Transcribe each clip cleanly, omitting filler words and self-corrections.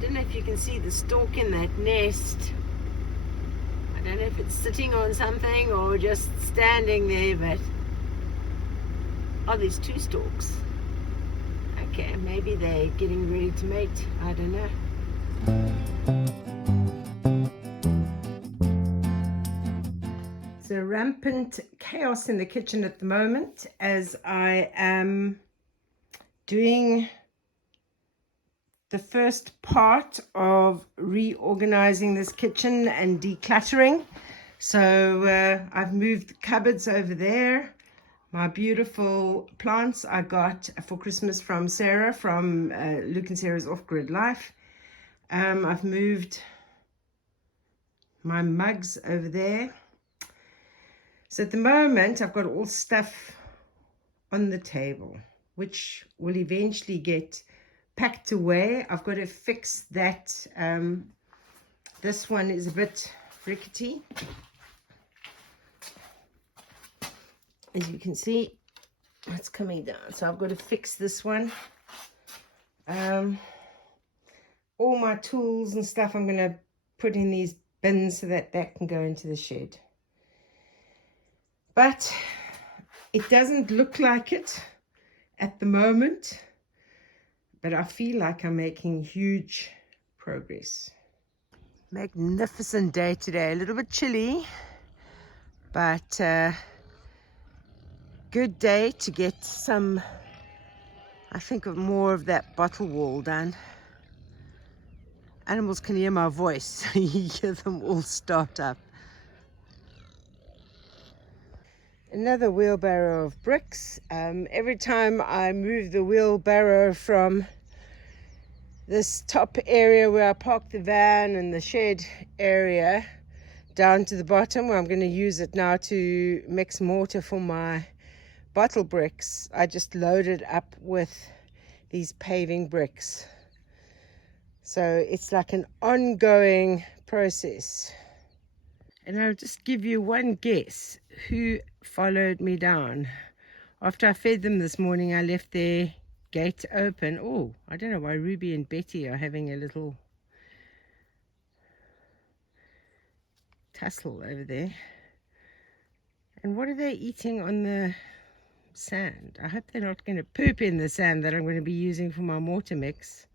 don't know if you can see the stalk in that nest. I don't know if it's sitting on something or just standing there, but oh, there's two stalks. Okay, maybe they're getting ready to mate. I don't know. So rampant chaos in the kitchen at the moment as I am doing the first part of reorganizing this kitchen and decluttering. So I've moved the cupboards over there. My beautiful plants I got for Christmas from Sarah from Luke and Sarah's Off-Grid Life. I've moved my mugs over there. So at the moment I've got all stuff on the table, which will eventually get packed away. I've got to fix that. This one is a bit rickety. As you can see, it's coming down. So I've got to fix this one. All my tools and stuff I'm going to put in these bins so that that can go into the shed. But it doesn't look like it at the moment. But I feel like I'm making huge progress. Magnificent day today. A little bit chilly, but good day to get some, I think, of more of that bottle wall done. Animals can hear my voice. You hear them all start up. Another wheelbarrow of bricks. Every time I move the wheelbarrow from this top area where I park the van and the shed area down to the bottom where I'm going to use it now to mix mortar for my bottle bricks, I just load it up with these paving bricks. So it's like an ongoing process. And I'll just give you one guess who followed me down. After I fed them this morning, I left their gate open. Oh, I don't know why Ruby and Betty are having a little tussle over there. And what are they eating on the sand? I hope they're not going to poop in the sand that I'm going to be using for my mortar mix.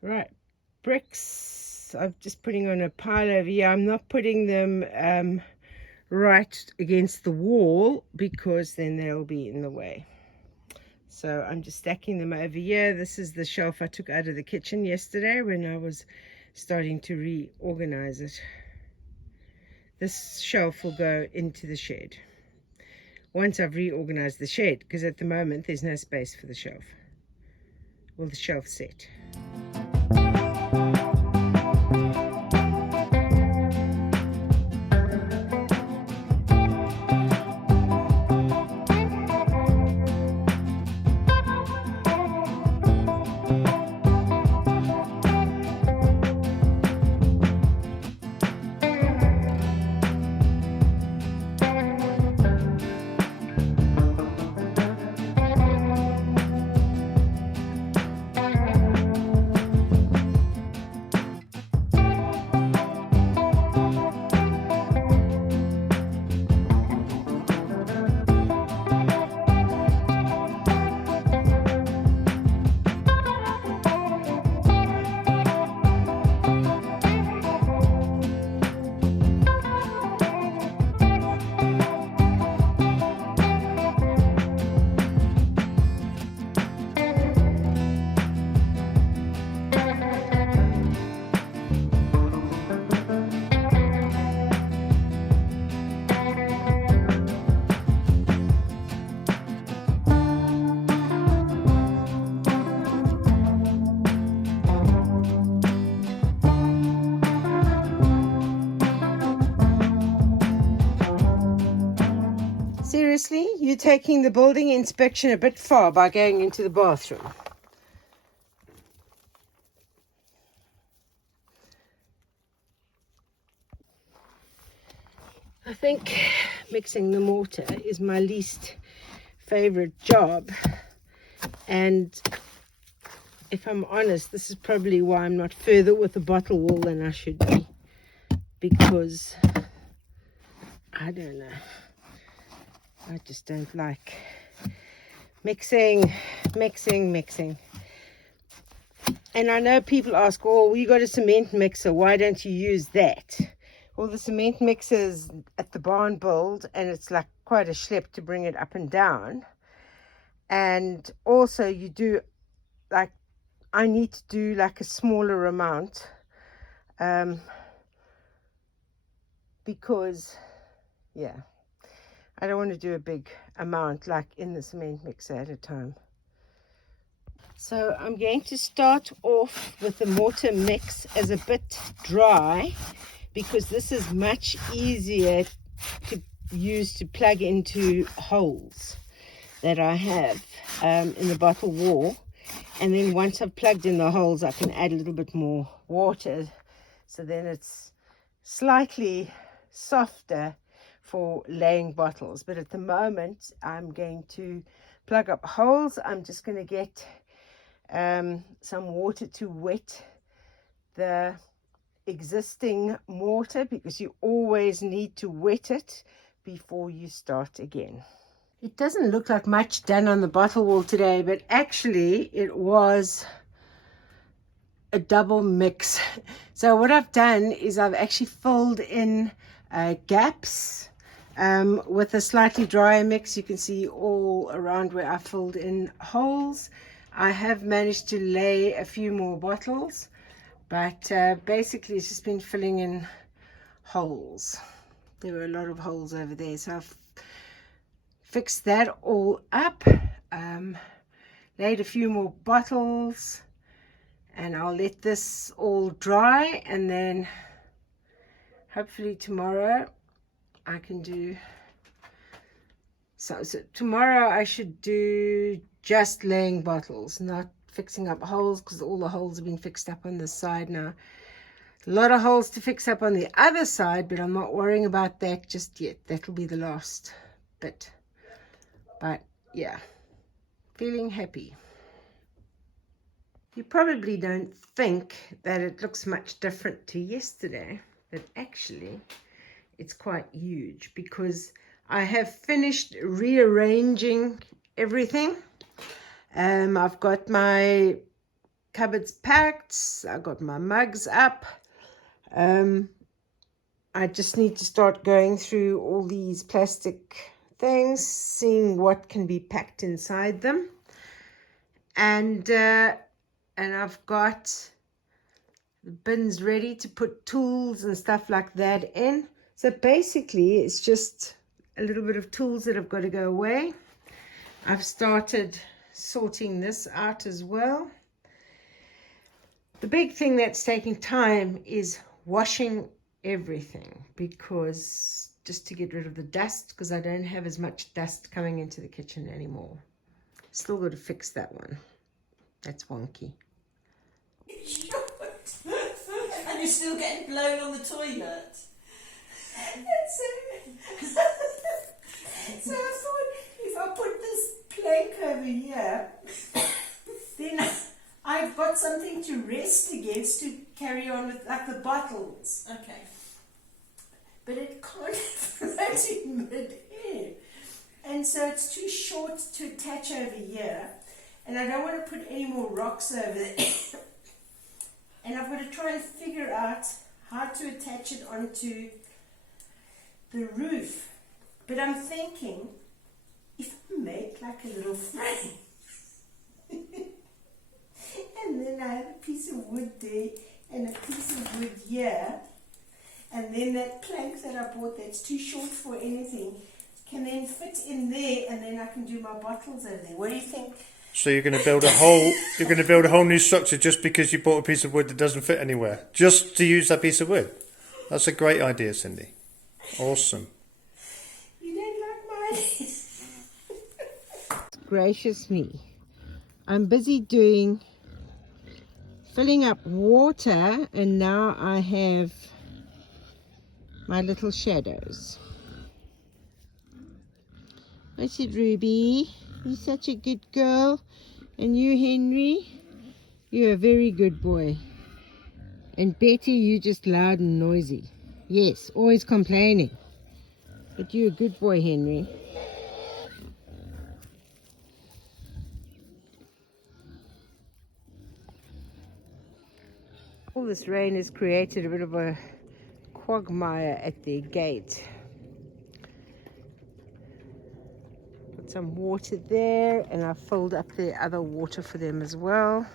Right, bricks I'm just putting on a pile over here. I'm not putting them right against the wall because then they'll be in the way. So I'm just stacking them over here. This is the shelf I took out of the kitchen yesterday when I was starting to reorganize it. This shelf will go into the shed once I've reorganized the shed, because at the moment there's no space for the shelf. Well, the shelf set. Seriously, you're taking the building inspection a bit far by going into the bathroom. I think mixing the mortar is my least favorite job, and if I'm honest, this is probably why I'm not further with the bottle wool than I should be, because I don't know, I just don't like mixing. And I know people ask, oh, we got a cement mixer, why don't you use that? Well, the cement mixer is at the barn build, and it's like quite a schlep to bring it up and down. And also you do, like, I need to do like a smaller amount, because, yeah, I don't want to do a big amount like in the cement mixer at a time. So I'm going to start off with the mortar mix as a bit dry, because this is much easier to use to plug into holes that I have in the bottle wall. And then once I've plugged in the holes, I can add a little bit more water, so then it's slightly softer for laying bottles. But at the moment, I'm going to plug up holes. I'm just going to get some water to wet the existing mortar, because you always need to wet it before you start again. It doesn't look like much done on the bottle wall today, but actually it was a double mix. So what I've done is I've actually filled in gaps with a slightly drier mix. You can see all around where I filled in holes. I have managed to lay a few more bottles, but basically it's just been filling in holes. There were a lot of holes over there, so I've fixed that all up, laid a few more bottles, and I'll let this all dry, and then hopefully tomorrow I can do, so tomorrow I should do just laying bottles, not fixing up holes, because all the holes have been fixed up on this side now. A lot of holes to fix up on the other side, but I'm not worrying about that just yet. That'll be the last bit. But yeah, feeling happy. You probably don't think that it looks much different to yesterday, but actually it's quite huge, because I have finished rearranging everything. I've got my cupboards packed, I've got my mugs up. I just need to start going through all these plastic things, seeing what can be packed inside them, and I've got the bins ready to put tools and stuff like that in. So basically it's just a little bit of tools that have got to go away. I've started sorting this out as well. The big thing that's taking time is washing everything, because just to get rid of the dust, because I don't have as much dust coming into the kitchen anymore. Still got to fix that one. That's wonky. And you're still getting blown on the toilet. So I thought, if I put this plank over here, then I've got something to rest against to carry on with, like the bottles. Okay. But it can't float in mid-air. And so it's too short to attach over here. And I don't want to put any more rocks over there. And I've got to try and figure out how to attach it onto the roof. But I'm thinking, if I make like a little frame, and then I have a piece of wood there and a piece of wood here, and then that plank that I bought that's too short for anything can then fit in there, and then I can do my bottles over there. What do you think? So you're going to build a whole new structure just because you bought a piece of wood that doesn't fit anywhere, just to use that piece of wood? That's a great idea, Cindy. Awesome. You don't like mine? Gracious me. I'm busy filling up water, and now I have my little shadows. What's it, Ruby? You're such a good girl. And you, Henry? You're a very good boy. And Betty, you just loud and noisy. Yes, always complaining. But you're a good boy, Henry. All this rain has created a bit of a quagmire at their gate. Put some water there, and I filled up the other water for them as well.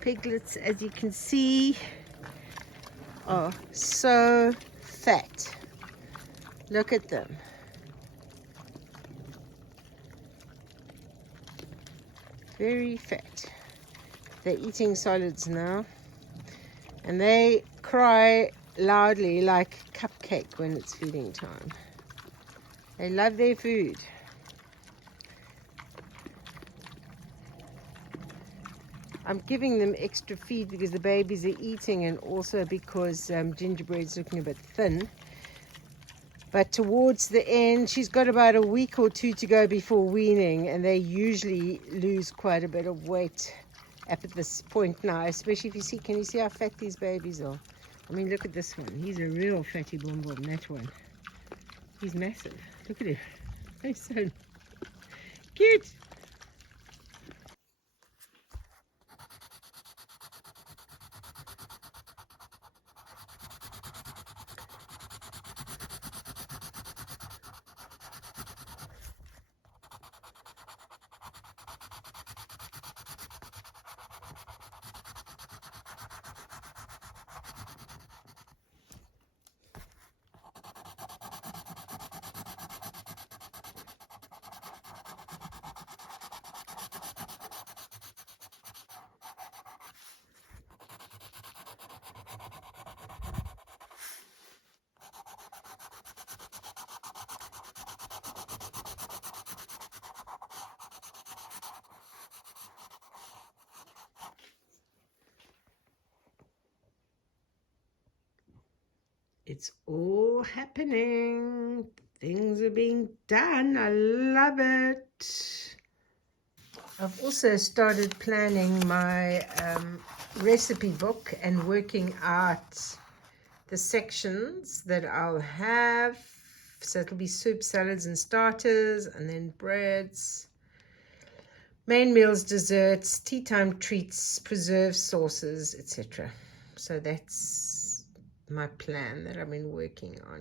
Piglets, as you can see, are so fat. Look at them. Very fat. They're eating solids now, and they cry loudly like Cupcake when it's feeding time. They love their food. I'm giving them extra feed because the babies are eating, and also because Gingerbread's looking a bit thin. But towards the end, she's got about a week or two to go before weaning, and they usually lose quite a bit of weight at this point now, especially if you see, can you see how fat these babies are? I mean, look at this one. He's a real fatty bum bum, that one. He's massive. Look at him. He's so cute. It's all happening. Things are being done. I love it. I've also started planning my recipe book and working out the sections that I'll have. So it'll be soup, salads, and starters, and then breads, main meals, desserts, tea time treats, preserves, sauces, etc. So that's my plan that I've been working on.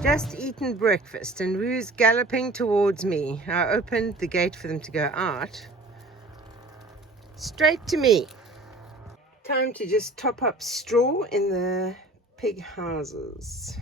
Just eaten breakfast and Rue's galloping towards me. I opened the gate for them to go out. Straight to me. Time to just top up straw in the pig houses.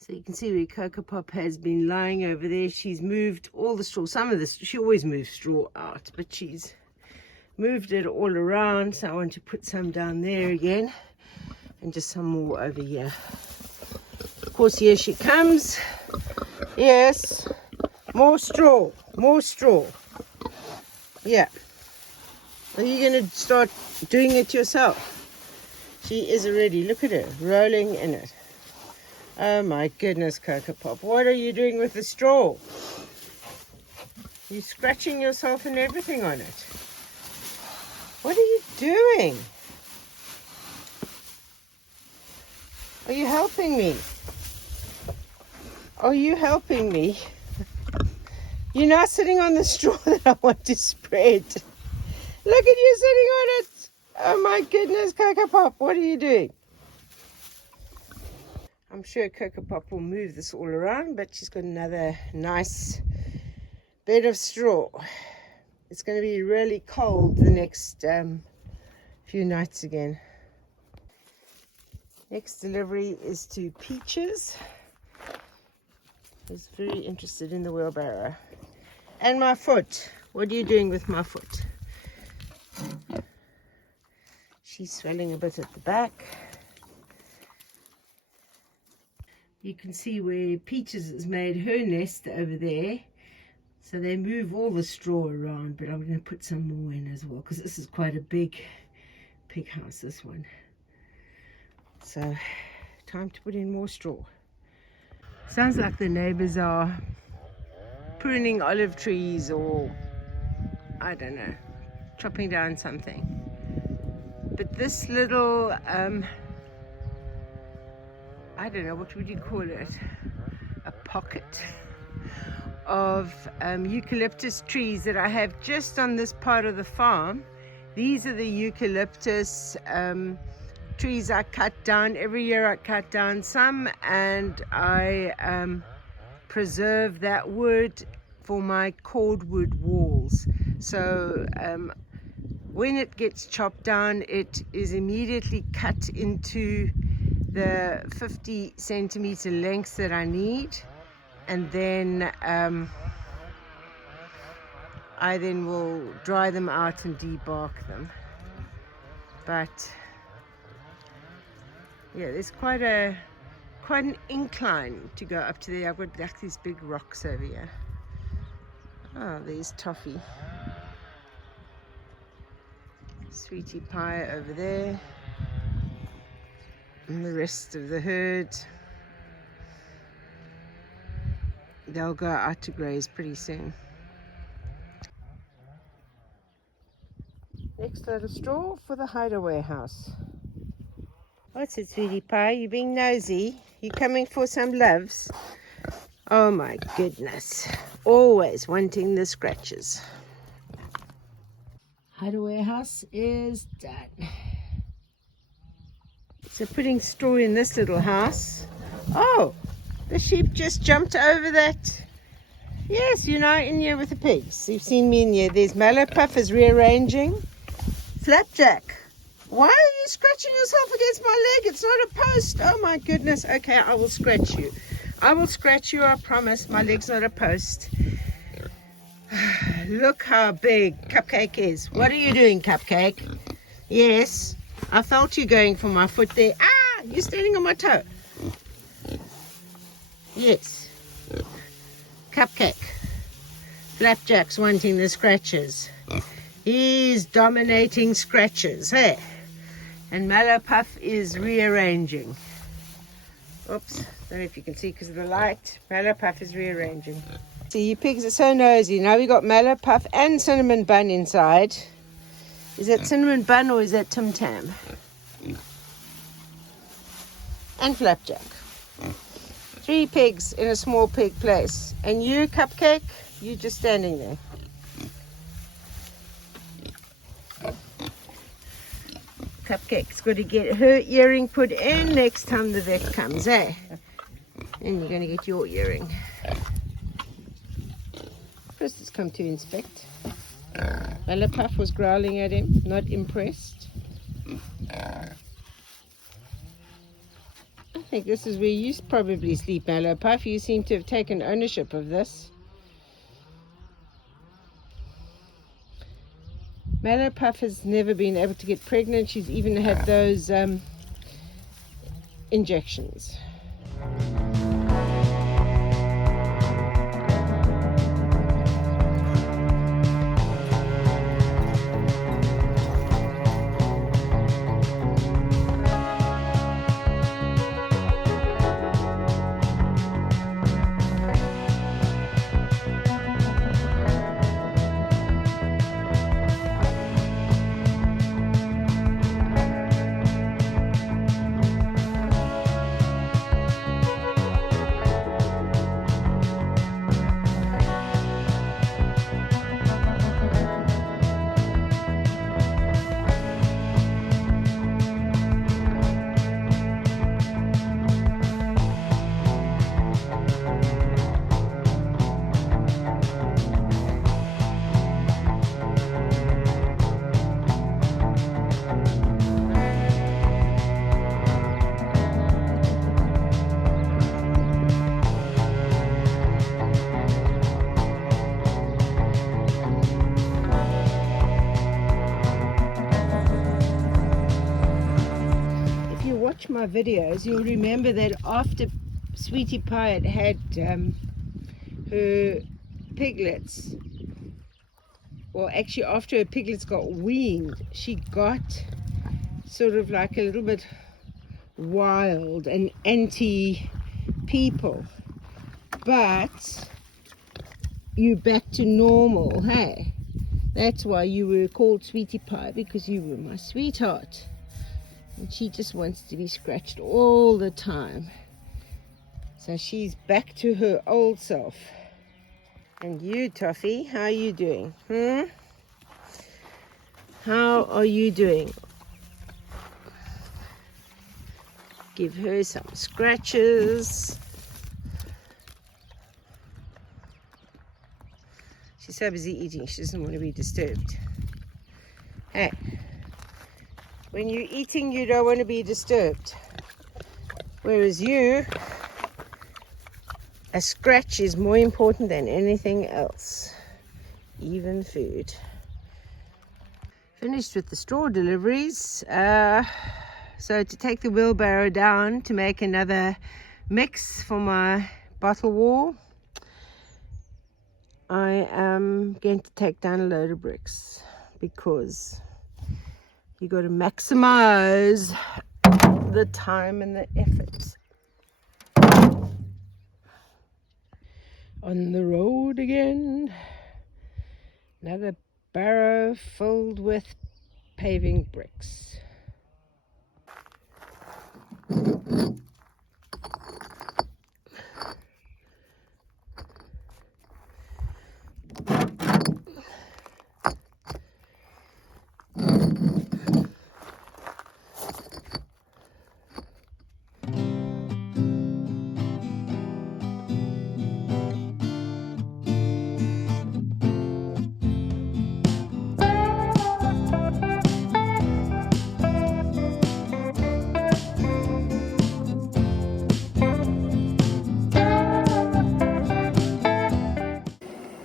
So you can see where Cocoa Pop has been lying over there. She's moved all the straw. Some of this, she always moves straw out, but she's moved it all around. So I want to put some down there again and just some more over here. Of course, here she comes. Yes, more straw, more straw. Yeah. Are you going to start doing it yourself? She is already, look at her, rolling in it. Oh my goodness, Coco Pop. What are you doing with the straw? You're scratching yourself and everything on it. What are you doing? Are you helping me? Are you helping me? You're not sitting on the straw that I want to spread. Look at you sitting on it. Oh my goodness, Coco Pop, what are you doing? I'm sure Coco Pop will move this all around, but she's got another nice bed of straw. It's going to be really cold the next few nights again. Next delivery is to Peaches. Who's very interested in the wheelbarrow. And my foot. What are you doing with my foot? She's swelling a bit at the back. You can see where Peaches has made her nest over there. So they move all the straw around, but I'm going to put some more in as well, because this is quite a big pig house, this one. So, time to put in more straw. Sounds like the neighbors are pruning olive trees or, I don't know, chopping down something. But this little, I don't know, what would you call it? A pocket of eucalyptus trees that I have just on this part of the farm. These are the eucalyptus trees I cut down. Every year I cut down some, and I preserve that wood for my cordwood walls. So when it gets chopped down, it is immediately cut into the 50 centimeter lengths that I need, and then I then will dry them out and debark them. But yeah, there's quite an incline to go up to there. I've got like these big rocks over here. Oh, there's Toffee. Sweetie Pie over there. And the rest of the herd. They'll go out to graze pretty soon. Next load of straw for the hideaway house. What's it, Sweetie Pie? You being nosy? You coming for some loves? Oh my goodness. Always wanting the scratches. Hideaway house is done. So putting straw in this little house. Oh, the sheep just jumped over that. Yes, you know, in here with the pigs. You've seen me in here. There's Mallow-Puff is rearranging. Flapjack, why are you scratching yourself against my leg? It's not a post. Oh my goodness. Okay, I will scratch you. I will scratch you, I promise. My leg's not a post. Look how big Cupcake is. What are you doing, Cupcake? Yes, I felt you going for my foot there. Ah, you're standing on my toe. Yes. Cupcake. Flapjack's wanting the scratches. He's dominating scratches, hey? And Mallow-Puff is rearranging. Oops, I don't know if you can see because of the light. Mallow-Puff is rearranging. See, you pigs are so nosy. Now we got Mallow-Puff and Cinnamon Bun inside. Is that Cinnamon Bun or is that Tim Tam? And Flapjack. 3 pigs in a small pig place. And you, Cupcake, you just standing there. Cupcake's got to get her earring put in next time the vet comes, eh? And you're going to get your earring. Chris has come to inspect. Mallow-Puff was growling at him, not impressed. I think this is where you probably sleep, Mallow-Puff. You seem to have taken ownership of this. Mallow-Puff has never been able to get pregnant. She's even had those injections. watch my videos, you'll remember that after Sweetie Pie had her piglets, well, actually after her piglets got weaned, she got sort of like a little bit wild and anti-people. But you back to normal, hey? That's why you were called Sweetie Pie, because you were my sweetheart. And she just wants to be scratched all the time. So she's back to her old self. And you, Toffee, how are you doing? How are you doing? Give her some scratches. She's so busy eating, she doesn't want to be disturbed. Hey, when you're eating, you don't want to be disturbed. Whereas you, a scratch is more important than anything else, even food. Finished with the straw deliveries. So to take the wheelbarrow down to make another mix for my bottle wall, I am going to take down a load of bricks, because you got to maximize the time and the effort. On the road again. Another barrow filled with paving bricks.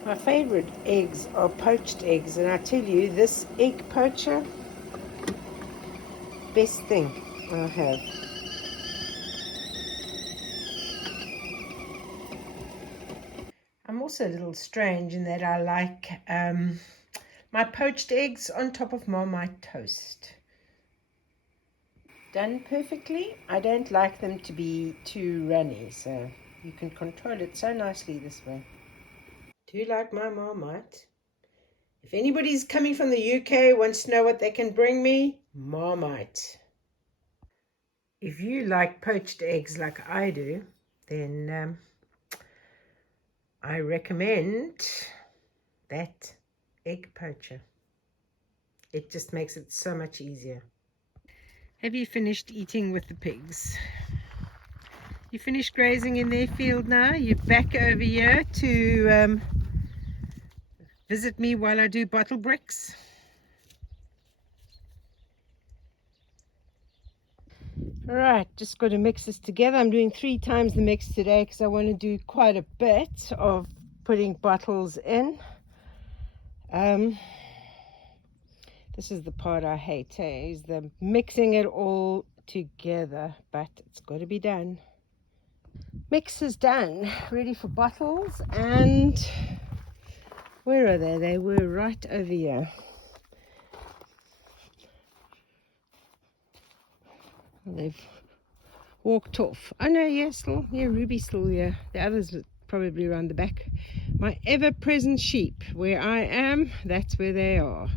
My favorite eggs are poached eggs, and I tell you, this egg poacher, best thing I have. I'm also a little strange in that I like my poached eggs on top of Marmite toast. Done perfectly. I don't like them to be too runny, so you can control it so nicely this way. Do you like my Marmite? If anybody's coming from the UK, wants to know what they can bring me, Marmite. If you like poached eggs like I do, then I recommend that egg poacher. It just makes it so much easier. Have you finished eating with the pigs? You finished grazing in their field now? You're back over here to visit me while I do bottle bricks? Alright, just got to mix this together. I'm doing 3 times the mix today because I want to do quite a bit of putting bottles in. This is the part I hate, is the mixing it all together, but it's got to be done. Mix is done, ready for bottles, and where are they? They were right over here. They've walked off. Oh no, yeah, still, yeah, Ruby's still here. The others are probably around the back. My ever-present sheep, where I am, that's where they are.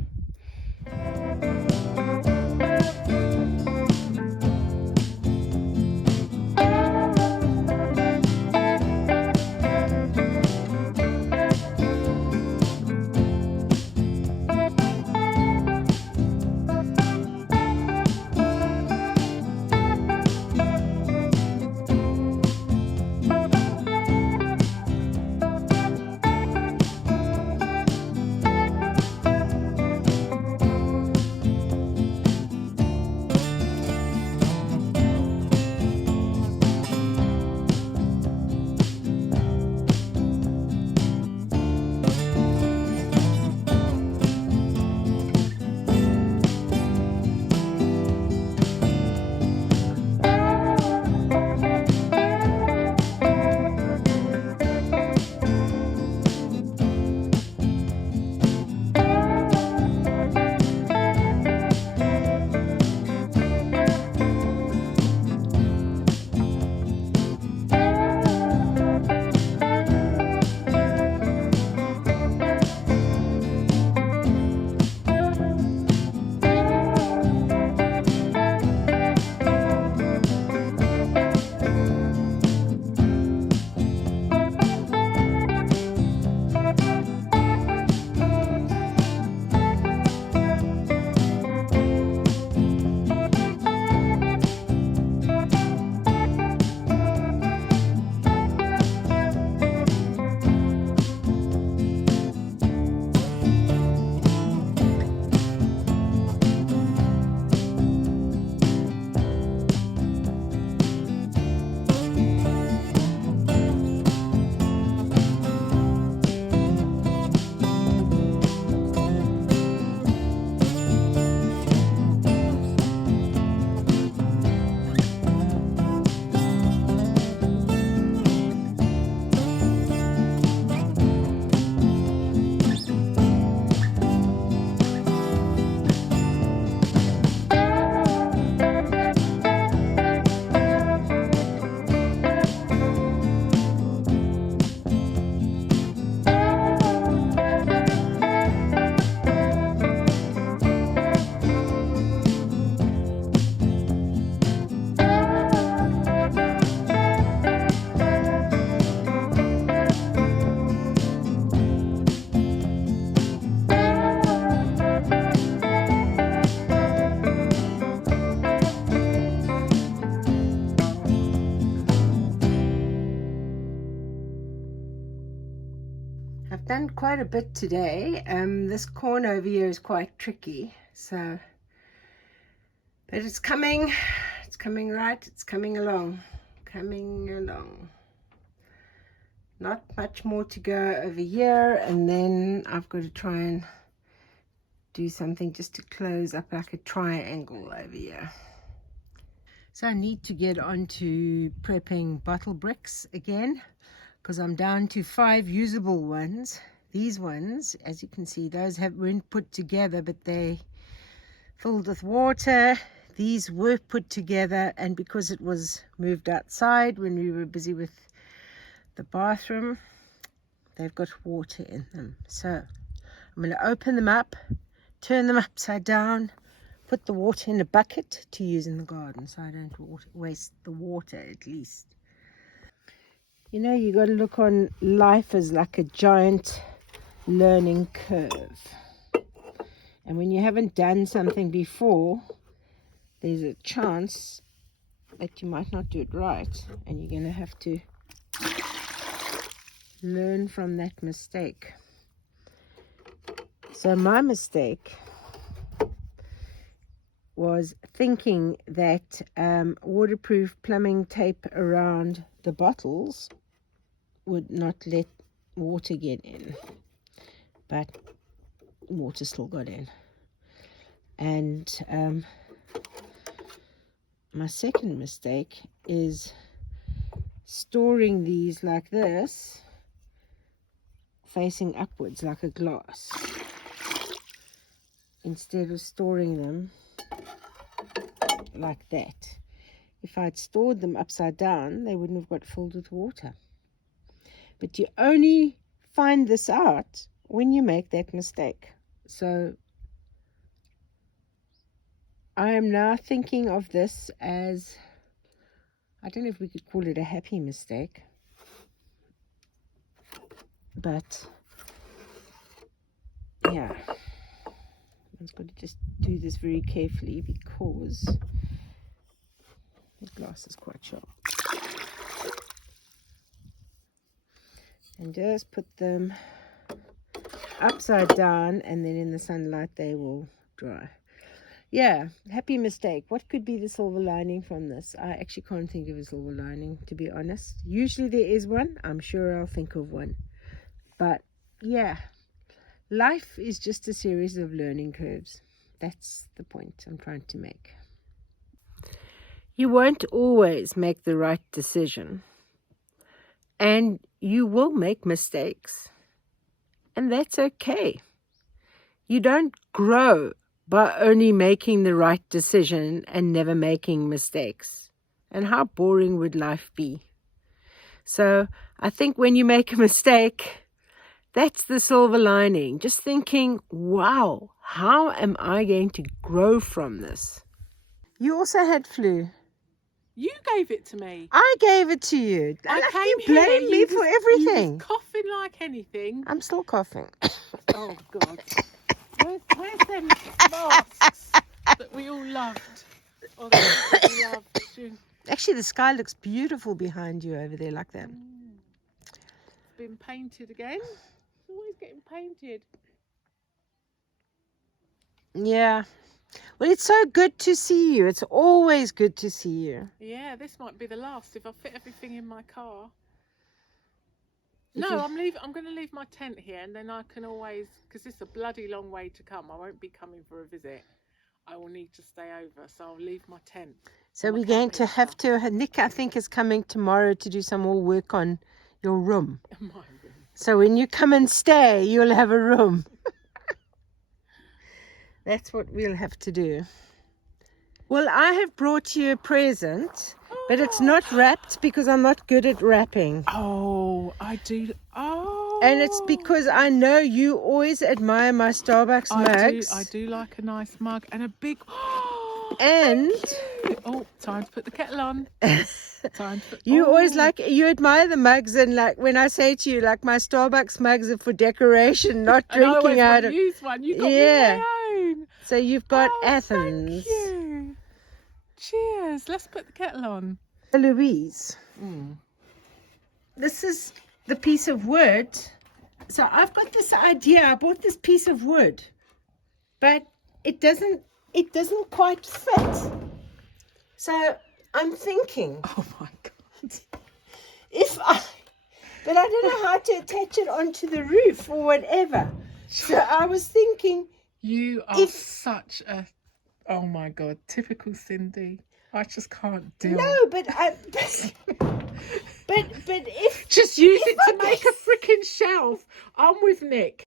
quite a bit today. This corn over here is quite tricky, so, but it's coming right, it's coming along. Not much more to go over here, and then I've got to try and do something just to close up like a triangle over here. So I need to get on to prepping bottle bricks again, because I'm down to 5 usable ones. These ones, as you can see, those weren't put together, but they filled with water. These were put together, and because it was moved outside when we were busy with the bathroom, they've got water in them. So I'm going to open them up, turn them upside down, put the water in a bucket to use in the garden, so I don't waste the water at least. You know, you got to look on life as like a giant learning curve. And when you haven't done something before, there's a chance that you might not do it right, and you're going to have to learn from that mistake. So my mistake was thinking that waterproof plumbing tape around the bottles would not let water get in, but water still got in. And my second mistake is storing these like this, facing upwards like a glass, instead of storing them like that. If I'd stored them upside down, they wouldn't have got filled with water. But you only find this out when you make that mistake. So I am now thinking of this as, I don't know if we could call it a happy mistake, but yeah, one's got to just do this very carefully because the glass is quite sharp. And just put them upside down, and then in the sunlight they will dry. Yeah, happy mistake. What could be the silver lining from this? I actually can't think of a silver lining, to be honest. Usually there is one. I'm sure I'll think of one. But yeah, life is just a series of learning curves. That's the point I'm trying to make. You won't always make the right decision, and you will make mistakes, and that's okay. You don't grow by only making the right decision and never making mistakes. And how boring would life be? So I think when you make a mistake, that's the silver lining. Just thinking, wow, how am I going to grow from this? You also had flu. You gave it to me. I gave it to you. I Like, came you here, blame me for everything. You was coughing like anything. I'm still coughing. Oh, God. Where's them masks that we all loved? Or that we loved? Actually, the sky looks beautiful behind you over there like that. It's been painted again. It's always getting painted. Yeah. Well, it's so good to see you. It's always good to see you. Yeah, this might be the last if I fit everything in my car. No, I'm going to leave my tent here, and then I can always, because it's a bloody long way to come. I won't be coming for a visit. I will need to stay over, so I'll leave my tent. So we're going to have to, Nick, I think, is coming tomorrow to do some more work on your room. My room. So when you come and stay, you'll have a room. That's what we'll have to do. Well, I have brought you a present, but it's not wrapped because I'm not good at wrapping. Oh, I do. Oh. And it's because I know you always admire my Starbucks mugs. I do like a nice mug and a big... And... Oh, time to put the kettle on. You admire the mugs, and like when I say to you, like, my Starbucks mugs are for decoration, not drinking out of. Use one. You got me my own. So you've got Athens. Thank you. Cheers. Let's put the kettle on. Louise, this is the piece of wood So I've got this idea. I bought this piece of wood, but it doesn't quite fit. So I'm thinking, Oh my God. but I don't know how to attach it onto the roof or whatever. So I was thinking, You are such a, oh my God, typical Cindy. I just can't deal. no, but if Just use it to make a freaking shelf. I'm with Nick.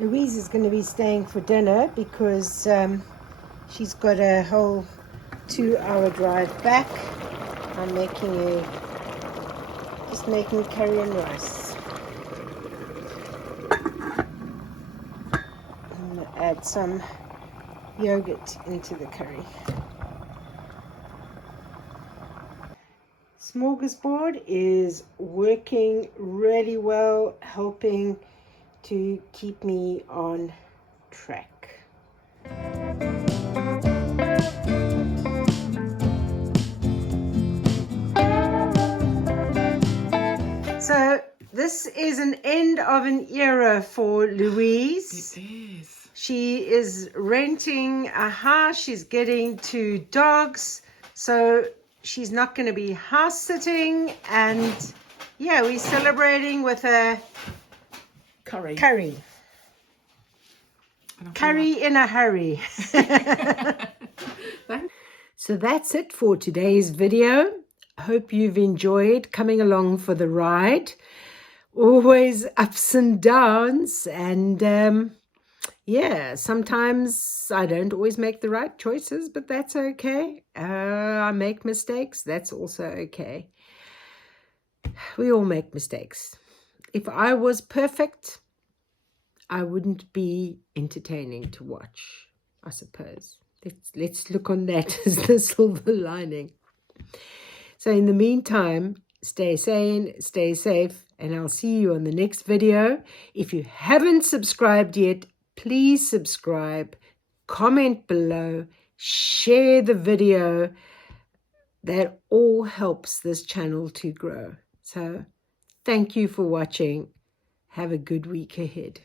Louise is going to be staying for dinner because she's got a whole 2-hour drive back. I'm just making curry and rice. I'm going to add some yogurt into the curry. Smorgasbord is working really well, helping to keep me on track. So this is an end of an era for Louise. It is. She is renting a house. She's getting 2 dogs. So she's not going to be house sitting. And yeah, we're celebrating with a Curry. curry. And I feel Curry in a hurry. So that's it for today's video. Hope you've enjoyed coming along for the ride. Always ups and downs, and yeah, sometimes I don't always make the right choices, but that's okay. I make mistakes. That's also okay. We all make mistakes. If I was perfect, I wouldn't be entertaining to watch, I suppose. Let's look on that as the silver lining. So in the meantime, stay sane, stay safe, and I'll see you on the next video. If you haven't subscribed yet, please subscribe, comment below, share the video. That all helps this channel to grow. So thank you for watching. Have a good week ahead.